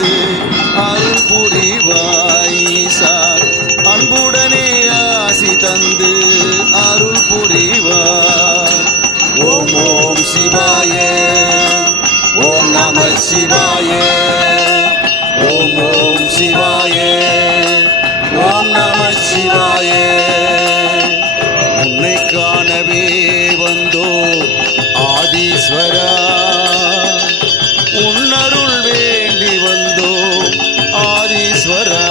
தந்து அருள் புரிவாய் ஈசா. அன்புடனே ஆசி தந்து அருள் புரிவாய். ஓம் ஓம் சிவாய, ஓம் நம சிவாய, ஓம் ஓம் சிவாய, ஓம் நம சிவாய. உன்னை காணவே வந்தோ ஆதீஸ்வரா, உன்னருள் வேண்டி வந்தோ ஆதீஸ்வரா.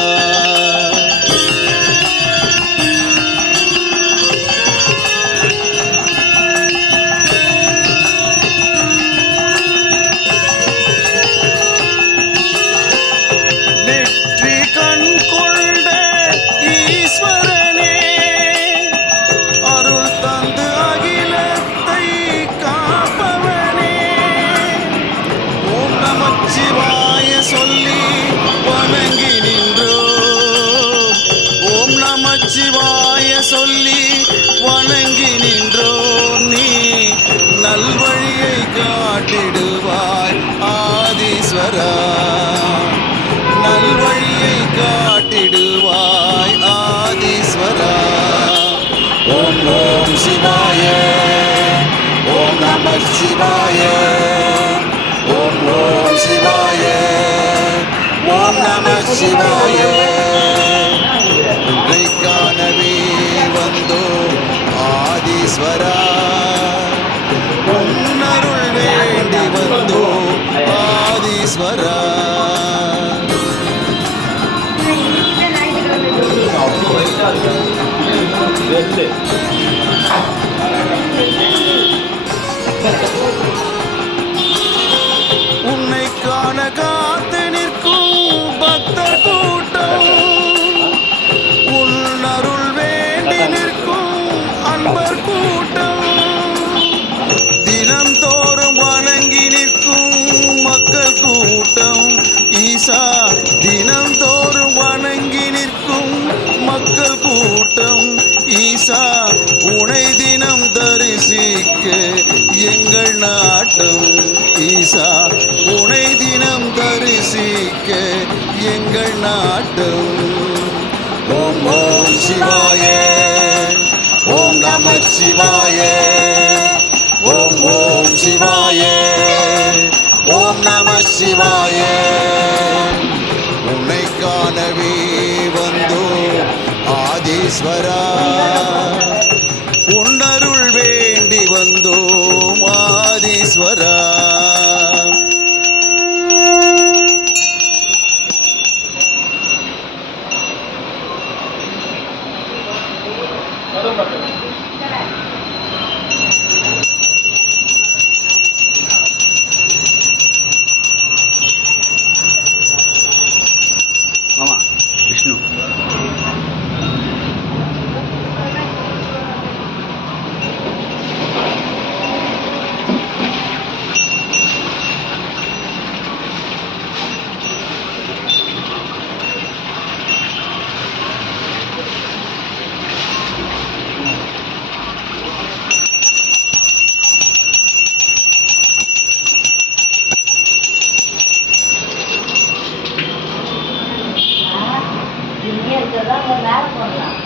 நெற்றி கண் கொண்ட ஈஸ்வரனே, அருள் தந்து அகிலத்தை காப்பவனே. ஓம் நமச்சிவாய சொல்லி வணங்கி நின்றோம். ஓம் நமச்சிவாய சொல்லி வணங்கி நின்றோம். நீ நல்வழியை காட்டிடுவாய் ஆதீஸ்வரா, நல்வழியை காட்டிடுவாய் ஆதீஸ்வரா. ஓம் ஓம் சிவாய, ஓம் நம சிவாய, ஓம் ஓம் சிவாய, ஓம் நம சிவாய. உன்னை காணவே வந்தோ ஆதீஸ்வரா, உன்னருள் வேண்டி வந்தோ ஆதீஸ்வரா. உன்னை காண காத்து நிற்கும் பக்தர் கூட்டம், உன்னருள் வேண்டி நிற்கும் அன்பர் கூட்டம், தினம் தோறும் வணங்கி நிற்கும் மக்கள் கூட்டம் ஈசா. தினம் தோறும் வணங்கி நிற்கும் மக்கள் கூட்டம் ஈசா. உனை தினம் தரிசிக்க எங்கள் நாட்டம் ஈசா. உனை தினம் தரிசிக்க எங்கள் நாட்டம். ஓம் ஓம் சிவாய, ஓம் நம சிவாய, ஓம் ஓம் சிவாய, ஓம் நம சிவாய. உன்னை காணவே வந்தோ ஆதீஸ்வரா, உன்னருள் வேண்டி வந்தோம் ஆதீஸ்வரா. மாமா விஷ்ணு. இங்கே இருக்கிறதா வேலை பண்ணலாம்.